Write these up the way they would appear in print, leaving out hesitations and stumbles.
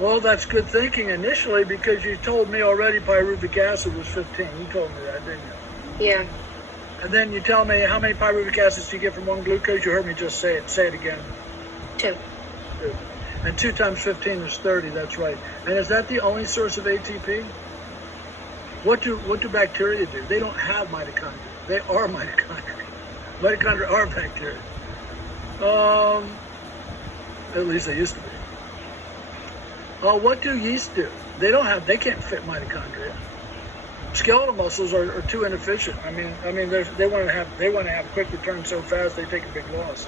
Well, that's good thinking initially because you told me already pyruvic acid was 15. You told me that, didn't you? Yeah. And then you tell me how many pyruvic acids do you get from one glucose? You heard me just say it. Say it again. 2. 2. And 2 times 15 is 30. That's right. And is that the only source of ATP? What do bacteria do? They don't have mitochondria. They are mitochondria. Mitochondria are bacteria. At least they used to be. What do yeast do? They can't fit mitochondria. Skeletal muscles are too inefficient. I mean, they want to have a quick return so fast they take a big loss.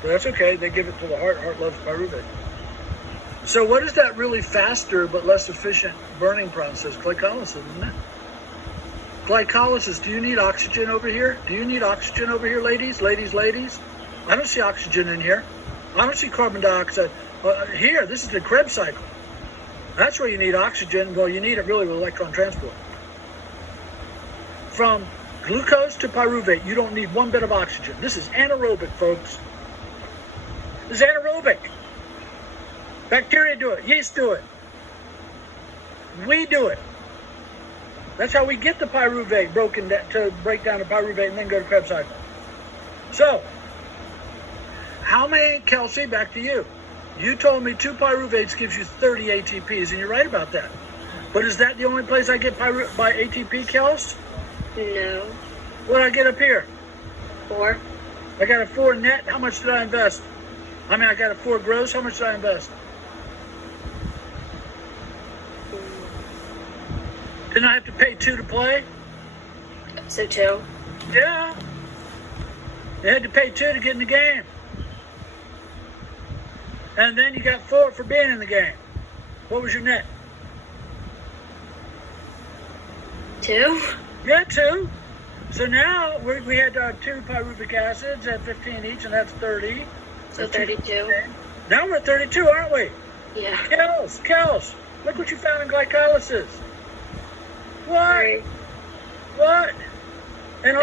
But that's okay. They give it to the heart. Heart loves pyruvate. So what is that really faster but less efficient burning process? Glycolysis, isn't it? Glycolysis. Do you need oxygen over here? Do you need oxygen over here, ladies? Ladies. I don't see oxygen in here. I don't see carbon dioxide. Here, this is the Krebs cycle. That's where you need oxygen. Well, you need it really with electron transport. From glucose to pyruvate, you don't need one bit of oxygen. This is anaerobic, folks. This is anaerobic. Bacteria do it. Yeast do it. We do it. That's how we get the pyruvate to break down the pyruvate and then go to Krebs cycle. So, how many, Kelsey, back to you. You told me 2 pyruvates gives you 30 ATPs, and you're right about that. But is that the only place I get by ATP, Kels? No. What did I get up here? 4. I got a 4 net. How much did I invest? I got a 4 gross. How much did I invest? Didn't I have to pay 2 to play? So 2. Yeah. You had to pay 2 to get in the game. And then you got 4 for being in the game. What was your net? 2. Yeah, 2. So now we had 2 pyruvic acids at 15 each, and that's 30. So 32. Now we're at 32, aren't we? Yeah. Kels, look what you found in glycolysis. What? 3. What? And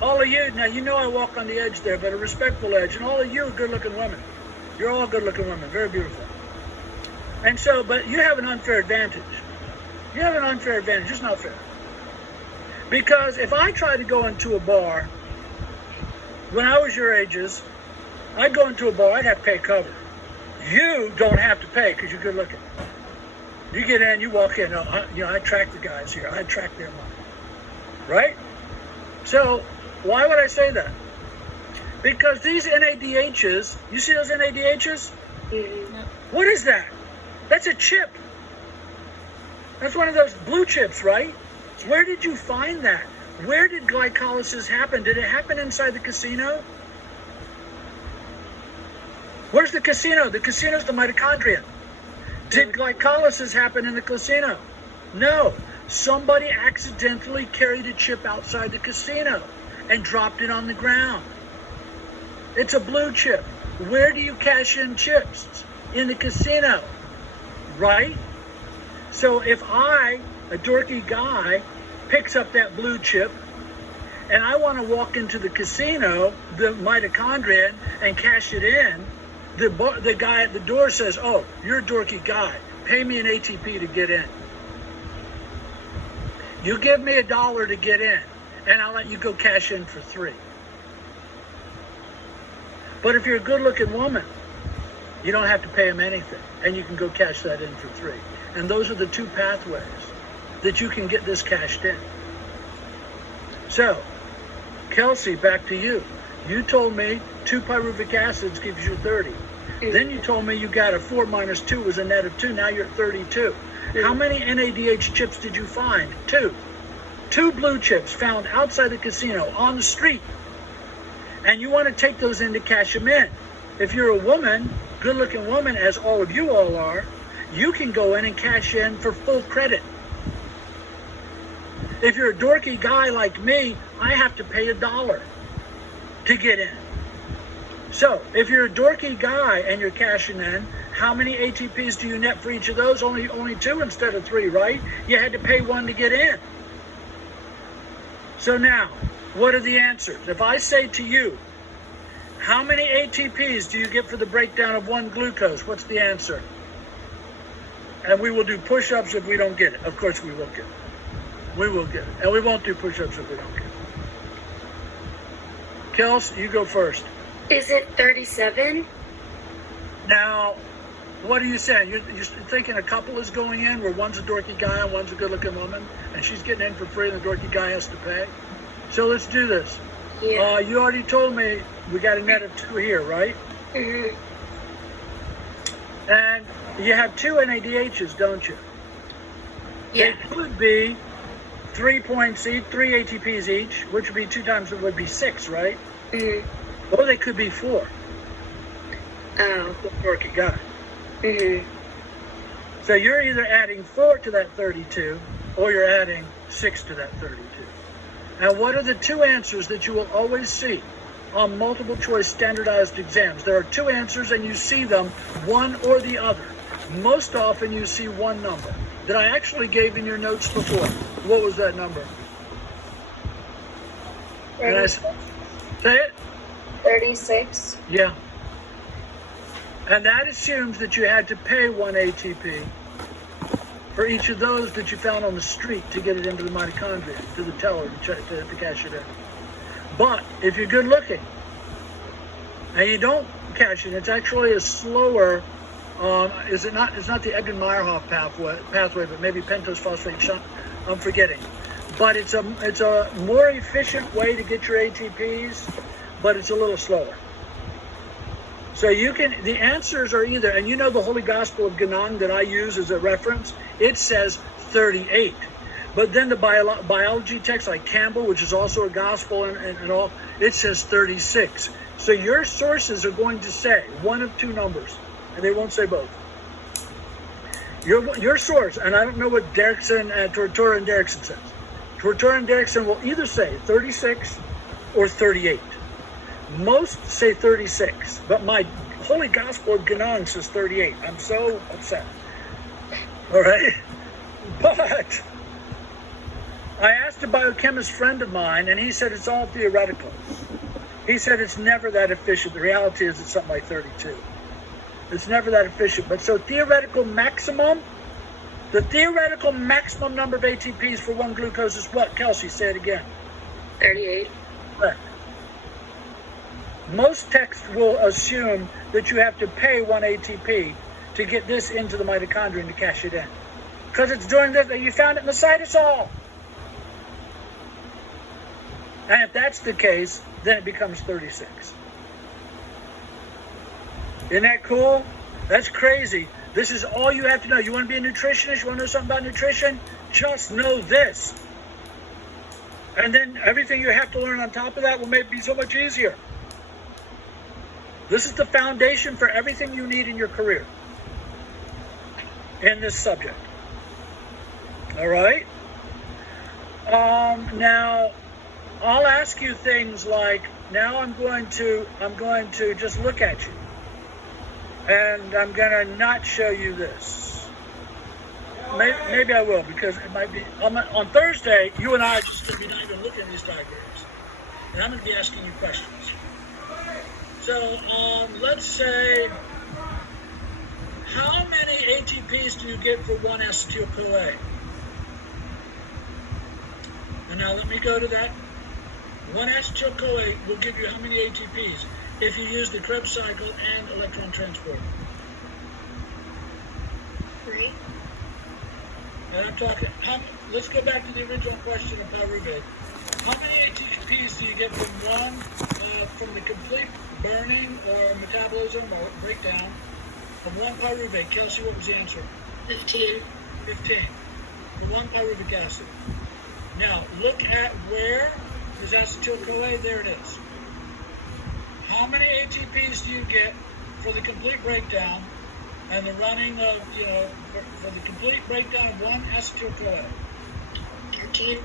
all of you, now you know I walk on the edge there, but a respectful edge, and all of you are good-looking women. You're all good-looking women, very beautiful. And so, but you have an unfair advantage. You have an unfair advantage. It's not fair. Because if I tried to go into a bar, when I was your ages, I'd go into a bar, I'd have to pay cover. You don't have to pay because you're good-looking. You get in, you walk in. I track the guys here. I track their money. Right? So, why would I say that? Because these NADHs, you see those NADHs? Mm-hmm. What is that? That's a chip. That's one of those blue chips, right? Where did you find that? Where did glycolysis happen? Did it happen inside the casino? Where's the casino? The casino's the mitochondria. Did glycolysis happen in the casino? No. Somebody accidentally carried a chip outside the casino and dropped it on the ground. It's a blue chip. Where do you cash in chips? In the casino, right? So if I, a dorky guy, picks up that blue chip and I want to walk into the casino, the mitochondrion, and cash it in, the guy at the door says, "Oh, you're a dorky guy. Pay me an ATP to get in. You give me $1 to get in, and I'll let you go cash in for 3. But if you're a good-looking woman, you don't have to pay him anything, and you can go cash that in for 3. And those are the 2 pathways that you can get this cashed in. So, Kelsey, back to you. You told me 2 pyruvic acids gives you 30. Mm-hmm. Then you told me you got a 4 minus 2 was a net of 2. Now you're at 32. Mm-hmm. How many NADH chips did you find? 2. 2 blue chips found outside the casino on the street. And you want to take those in to cash them in. If you're a woman, good-looking woman, as all of you all are, you can go in and cash in for full credit. If you're a dorky guy like me, I have to pay $1 to get in. So, if you're a dorky guy and you're cashing in, how many ATPs do you net for each of those? Only 2 instead of 3, right? You had to pay 1 to get in. So now, what are the answers? If I say to you, how many ATPs do you get for the breakdown of 1 glucose? What's the answer? And we will do push-ups if we don't get it. Of course we will get it. We will get it. And we won't do push-ups if we don't get it. Kels, you go first. Is it 37? Now, what are you saying? You're thinking a couple is going in where one's a dorky guy and one's a good-looking woman, and she's getting in for free and the dorky guy has to pay? So let's do this. Yeah. You already told me we got a net of 2 here, right? Mm-hmm. And you have 2 NADHs, don't you? Yeah. They could be 3 points each, 3 ATPs each, which would be 2 times it would be 6, right? Mm-hmm. Or they could be 4. Oh. Dorky guy. Mm-hmm. So you're either adding 4 to that 32, or you're adding 6 to that 32. And what are the 2 answers that you will always see on multiple choice standardized exams? There are 2 answers and you see them, one or the other. Most often you see one number that I actually gave in your notes before. What was that number? And I say it? 36. Yeah. And that assumes that you had to pay 1 ATP for each of those that you found on the street to get it into the mitochondria, to the teller, to cash it in. But if you're good looking and you don't cash it, it's actually a slower, it's not the Eggen-Meyerhoff pathway, but maybe pentose phosphate shunt, I'm forgetting. But it's a more efficient way to get your ATPs, but it's a little slower. So the answers are either, and you know the Holy Gospel of Ganong that I use as a reference, it says 38. But then the biology text like Campbell, which is also a gospel and all, it says 36. So your sources are going to say one of 2 numbers, and they won't say both. Your source, and I don't know what Derrickson, Tortora and Derrickson says. Tortora and Derrickson will either say 36 or 38. Most say 36, but my Holy Gospel of Ganong says 38. I'm so upset. All right? But I asked a biochemist friend of mine, and he said it's all theoretical. He said it's never that efficient. The reality is it's something like 32. It's never that efficient. But so theoretical maximum, the theoretical maximum number of ATPs for 1 glucose is what? Kelsey, say it again. 38. Correct. Most texts will assume that you have to pay 1 ATP to get this into the mitochondria and to cash it in. Because it's doing this, you found it in the cytosol. And if that's the case, then it becomes 36. Isn't that cool? That's crazy. This is all you have to know. You want to be a nutritionist? You want to know something about nutrition? Just know this. And then everything you have to learn on top of that will make it be so much easier. This is the foundation for everything you need in your career in this subject. All right? Now, I'll ask you things like, now I'm going to just look at you. And I'm going to not show you this. Maybe I will, because it might be, on Thursday, you and I are just going to be not even looking at these diagrams. And I'm going to be asking you questions. So, let's say, how many ATPs do you get for 1 acetyl-CoA? And now let me go to that. 1 acetyl-CoA will give you how many ATPs if you use the Krebs cycle and electron transport? 3. And I'm talking, let's go back to the original question of pyruvate. How many ATPs do you get from the complete burning or metabolism or breakdown of 1 pyruvate? Kelsey, what was the answer? 15. 15. For 1 pyruvic acid. Now, look at where is acetyl-CoA. There it is. How many ATPs do you get for the complete breakdown and the running of, for the complete breakdown of 1 acetyl-CoA? 13.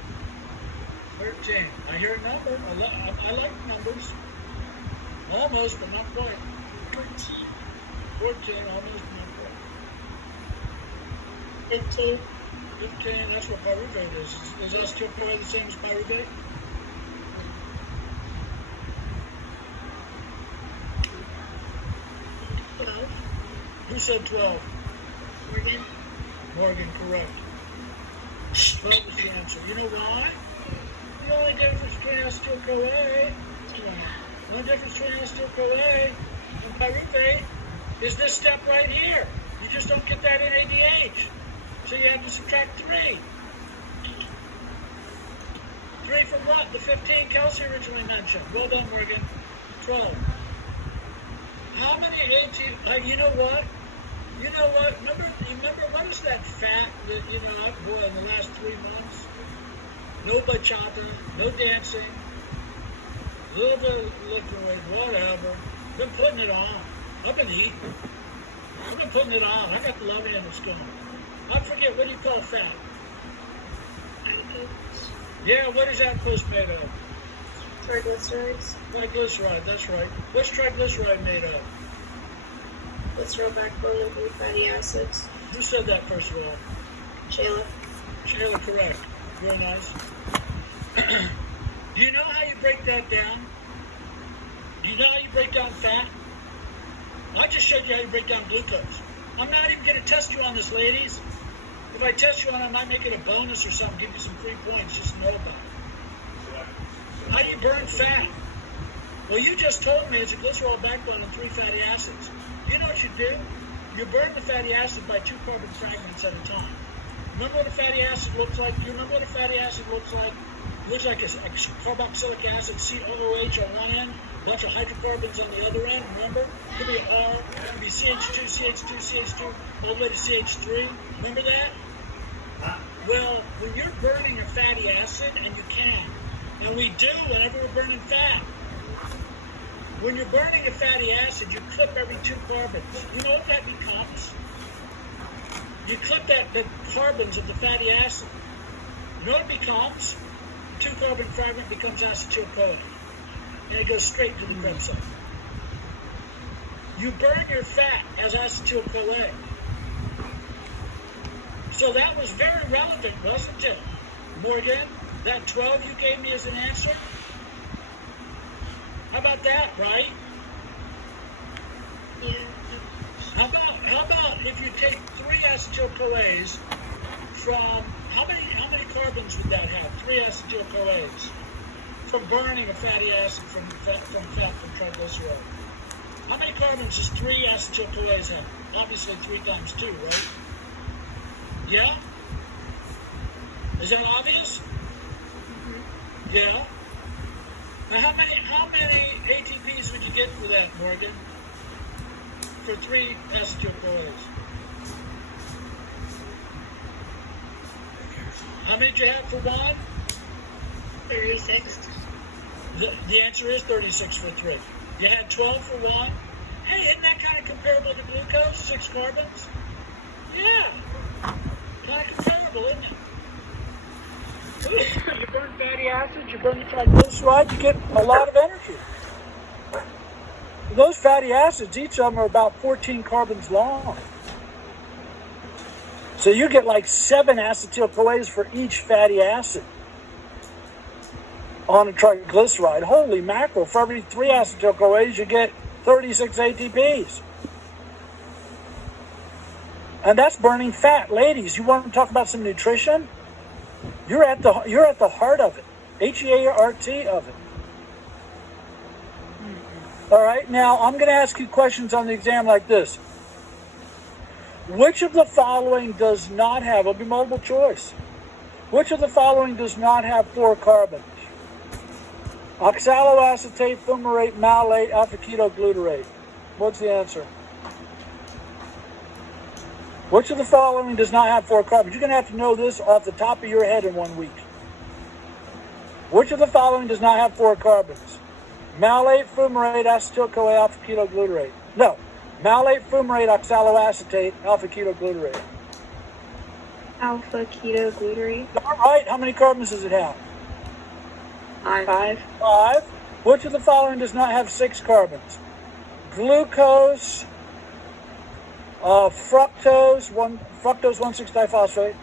13. I hear a number. I like numbers. Almost, but not quite. 14. 14, almost, but not quite. 15. 15, that's what pyruvate is. Is acetyl-CoA the same as pyruvate? 12. Who said 12? Morgan. Morgan, correct. 12 is the answer. You know why? The only difference between acetyl-CoA, the only difference between acetyl-CoA and pyruvate is this step right here. You just don't get that in ADH. So you have to subtract 3. 3 from what? The 15 Kelsey originally mentioned. Well done, Morgan. 12. How many AT? You know what? You know what? Remember what is that fat that, boy, in the last 3 months? No bachata, no dancing, a little bit of liquid, whatever. Been putting it on. I've been eating. I've been putting it on. I got the love handles going. I forget, what do you call fat? Adipose. Yeah, what is adipose made of? Triglycerides. Triglyceride, that's right. What's triglyceride made of? Glycerol backbone of blue fatty acids. Who said that first of all? Shayla. Shayla, correct. Very nice. Do you know how you break that down? Do you know how you break down fat? I just showed you how you break down glucose. I'm not even going to test you on this, ladies. If I test you on it, I might make it a bonus or something, give you some free points, just to know about it. How do you burn fat? Well, you just told me it's a glycerol backbone and 3 fatty acids. You know what you do? You burn the fatty acid by 2 carbon fragments at a time. Remember what a fatty acid looks like? Do you remember what a fatty acid looks like? It looks like a carboxylic acid, COOH on one end, a bunch of hydrocarbons on the other end. Remember? It could be R, it could be CH2, CH2, CH2, all the way to CH3. Remember that? Well, when you're burning a fatty acid, and you can, and we do whenever we're burning fat, when you're burning a fatty acid, you clip every 2 carbons. You know what that becomes? You clip the carbons of the fatty acid. You know what it becomes? 2 carbon fragment becomes acetyl-CoA. And it goes straight to the Krebs cycle. You burn your fat as acetyl-CoA. So that was very relevant, wasn't it? Morgan, that 12 you gave me as an answer? How about that, right? Yeah. How about if you take 3 acetyl-CoAs from how many carbons would that have? 3 acetyl-CoAs from burning a fatty acid from triglyceride. How many carbons does 3 acetyl-CoAs have? Obviously 3 times 2, right? Yeah? Is that obvious? Mm-hmm. Yeah. Now how many ATPs would you get for that, Morgan? For 3 acetyl-CoAs. How many did you have for 1? 36. The answer is 36 for 3. You had 12 for 1. Hey, isn't that kind of comparable to glucose? 6 carbons? Yeah. Kind of comparable, isn't it? You burn fatty acids, you burn the triglycerides, you get a lot of energy. Those fatty acids, each of them are about 14 carbons long. So you get like 7 acetyl-CoAs for each fatty acid on a triglyceride. Holy mackerel, for every 3 acetyl-CoAs, you get 36 ATPs. And that's burning fat. Ladies, you want to talk about some nutrition? You're at the heart of it. HEART of it. All right, now I'm going to ask you questions on the exam like this. Which of the following does not have, it'll be multiple choice. Which of the following does not have 4 carbons? Oxaloacetate, fumarate, malate, alpha-ketoglutarate. What's the answer? Which of the following does not have 4 carbons? You're going to have to know this off the top of your head in 1 week. Which of the following does not have 4 carbons? Malate, fumarate, acetyl-CoA, alpha-ketoglutarate. No. Malate, fumarate, oxaloacetate, alpha-ketoglutarate. Alpha-ketoglutarate. All right. How many carbons does it have? 5. 5. Which of the following does not have 6 carbons? Glucose, fructose 1,6-diphosphate,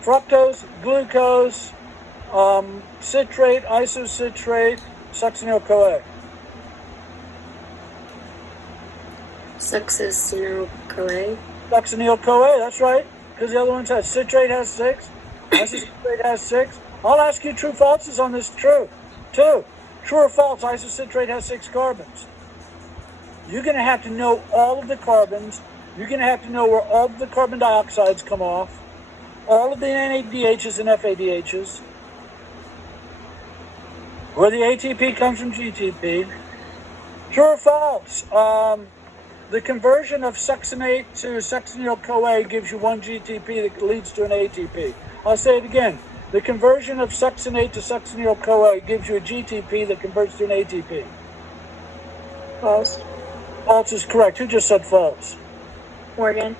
fructose, glucose, citrate, isocitrate, succinyl-CoA. Succinyl-CoA. Succinyl-CoA, that's right. because the other ones has citrate has 6. Isocitrate has 6. I'll ask you true falses on this. True. 2. True or false, isocitrate has 6 carbons. You're going to have to know all of the carbons. You're going to have to know where all of the carbon dioxides come off, all of the NADHs and FADHs, where the ATP comes from GTP. True or false? The conversion of succinate to succinyl-CoA gives you 1 GTP that leads to an ATP. I'll say it again. The conversion of succinate to succinyl-CoA gives you a GTP that converts to an ATP. False. False is correct. Who just said false? Morgan.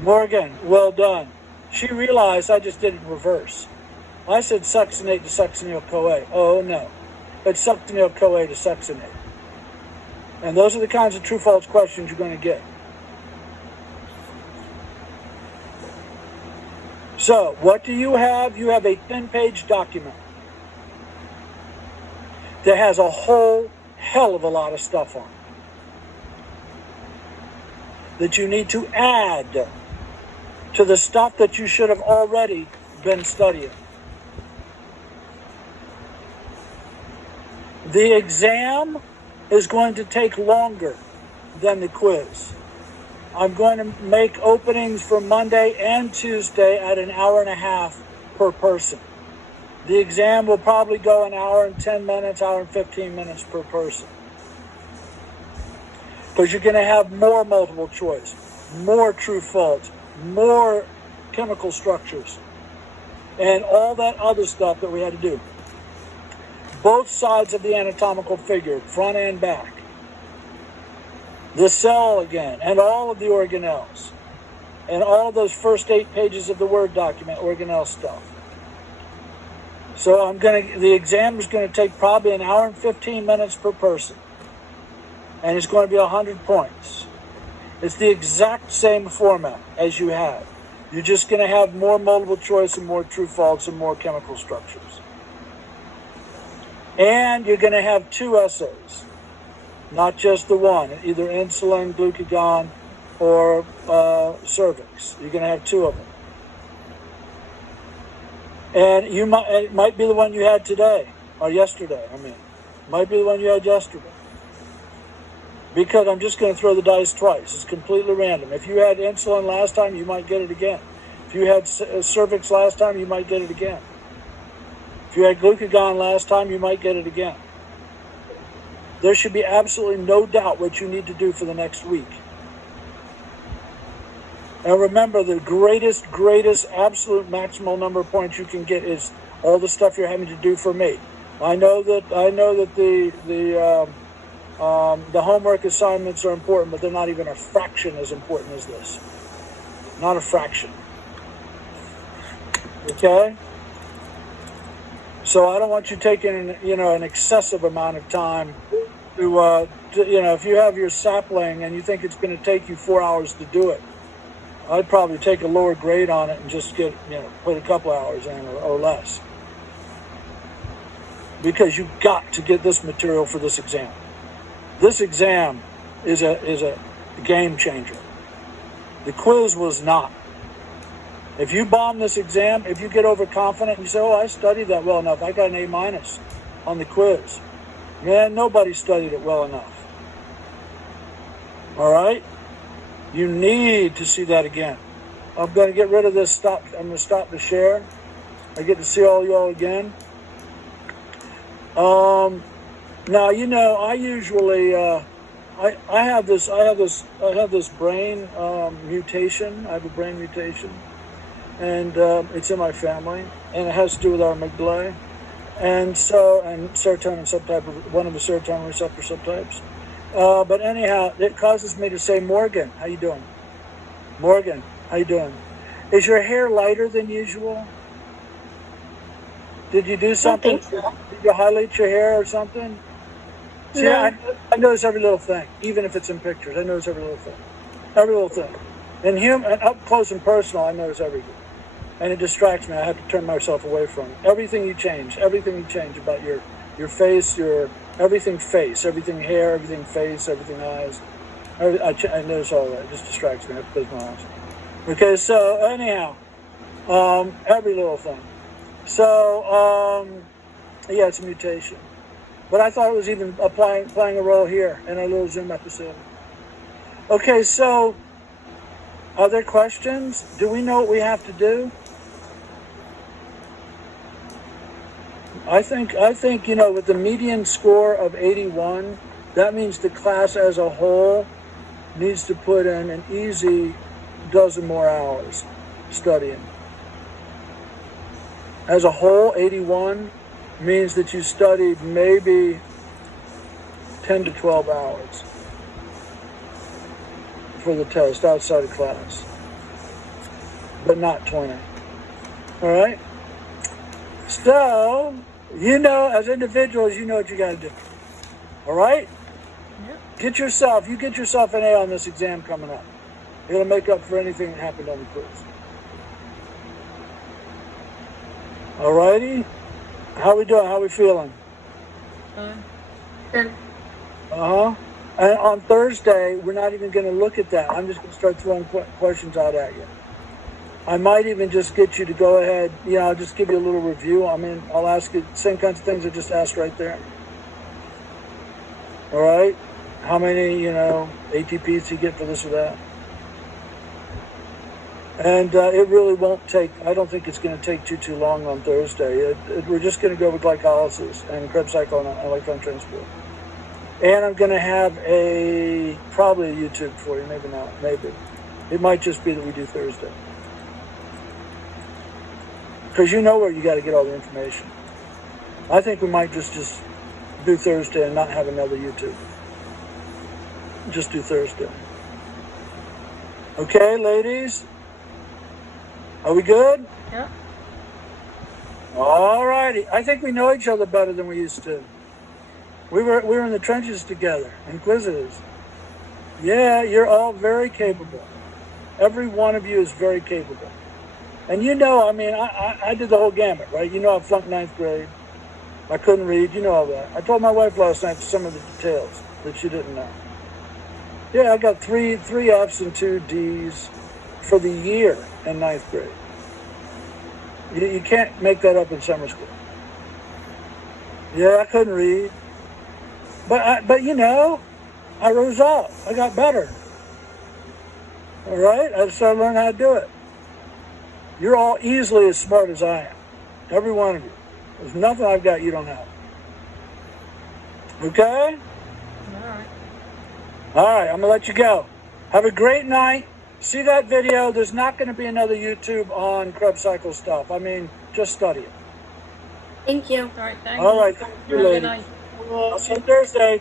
Morgan, well done. She realized I just did it in reverse. I said succinate to succinyl-CoA. Oh, no. It's succinyl-CoA to succinate. And those are the kinds of true-false questions you're going to get. So, what do you have? You have a 10-page document that has a whole hell of a lot of stuff on it that you need to add to the stuff that you should have already been studying. The exam is going to take longer than the quiz. I'm going to make openings for Monday and Tuesday at an hour and a half per person. The exam will probably go an hour and 10 minutes, hour and 15 minutes per person. Because you're going to have more multiple choice, more true false, more chemical structures, and all that other stuff that we had to do. Both sides of the anatomical figure, front and back. The cell again, and all of the organelles. And all of those first 8 pages of the Word document, organelle stuff. So the exam is going to take probably an hour and 15 minutes per person. And it's going to be 100 points. It's the exact same format as you have. You're just going to have more multiple choice and more true false and more chemical structures. And you're going to have 2 essays, not just the one, either insulin, glucagon, or cervix. You're going to have 2 of them. And it might be the one you had today, or yesterday, Might be the one you had yesterday. Because I'm just going to throw the dice twice. It's completely random. If you had insulin last time, you might get it again. If you had cervix last time, you might get it again. If you had glucagon last time, you might get it again. There should be absolutely no doubt what you need to do for the next week. And remember, the greatest, absolute maximal number of points you can get is all the stuff you're having to do for me. I know that the homework assignments are important, but they're not even a fraction as important as this. Not a fraction. Okay? So I don't want you taking, an excessive amount of time to if you have your sapling and you think it's going to take you 4 hours to do it, I'd probably take a lower grade on it and just put a couple hours in or less. Because you've got to get this material for this exam. This exam is a game changer. The quiz was not. If you bomb this exam, if you get overconfident and you say, oh, I studied that well enough, I got an A- on the quiz. Man, nobody studied it well enough. All right? You need to see that again. I'm going to get rid of this I'm going to stop the share. I get to see all y'all again. Now, I usually, I have this brain mutation. I have a brain mutation, and it's in my family, and it has to do with our amygdala, and serotonin subtype, one of the serotonin receptor subtypes. But anyhow, it causes me to say, Morgan, how you doing? Morgan, how you doing? Is your hair lighter than usual? Did you do something? Did you highlight your hair or something? See, No. I notice every little thing, even if it's in pictures. I notice every little thing. Every little thing. And up close and personal, I notice everything. And it distracts me. I have to turn myself away from it. Everything you change about your face, everything face, everything hair, everything face, everything eyes. I notice all that. It just distracts me. I have to close my eyes. Okay, so anyhow, every little thing. So, yeah, it's a mutation. But I thought it was even playing a role here in our little Zoom episode. Okay, so are there questions? Do we know what we have to do? I think with the median score of 81, that means the class as a whole needs to put in an easy dozen more hours studying. As a whole, 81 means that you studied maybe 10 to 12 hours for the test outside of class, but not 20. All right? So, as individuals, you know what you got to do. All right? Yep. Get yourself an A on this exam coming up. It'll make up for anything that happened on the quiz. All righty? How we doing? How we feeling? Good. Uh-huh. And on Thursday, we're not even going to look at that. I'm just going to start throwing questions out at you. I might even just get you to go ahead, I'll just give you a little review. I'll ask you the same kinds of things I just asked right there. All right? How many, ATPs you get for this or that? And it really won't take, I don't think it's going to take too long on Thursday. We're just going to go with glycolysis and Krebs cycle and electron transport. And I'm going to have probably a YouTube for you, maybe not, maybe. It might just be that we do Thursday. Because you know where you got to get all the information. I think we might just do Thursday and not have another YouTube. Just do Thursday. Okay, ladies? Are we good? Yep. All righty. I think we know each other better than we used to. We were in the trenches together, in quizzes. Yeah, you're all very capable. Every one of you is very capable. And I did the whole gamut, right? I flunked 9th grade. I couldn't read, all that. I told my wife last night some of the details that she didn't know. Yeah, I got three F's and 2 D's for the year in 9th grade. You can't make that up in summer school. Yeah, I couldn't read. But I rose up. I got better. All right? I started learning how to do it. You're all easily as smart as I am. Every one of you. There's nothing I've got you don't have. Okay? All right. All right, I'm going to let you go. Have a great night. See that video. There's not going to be another YouTube on Krebs cycle stuff. Just study it. Thank you. All right, thanks. All right, thank you, Have a ladies. good night. I'll see you Thursday.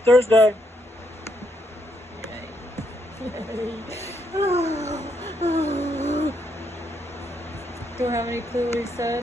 Don't have any clue what he said.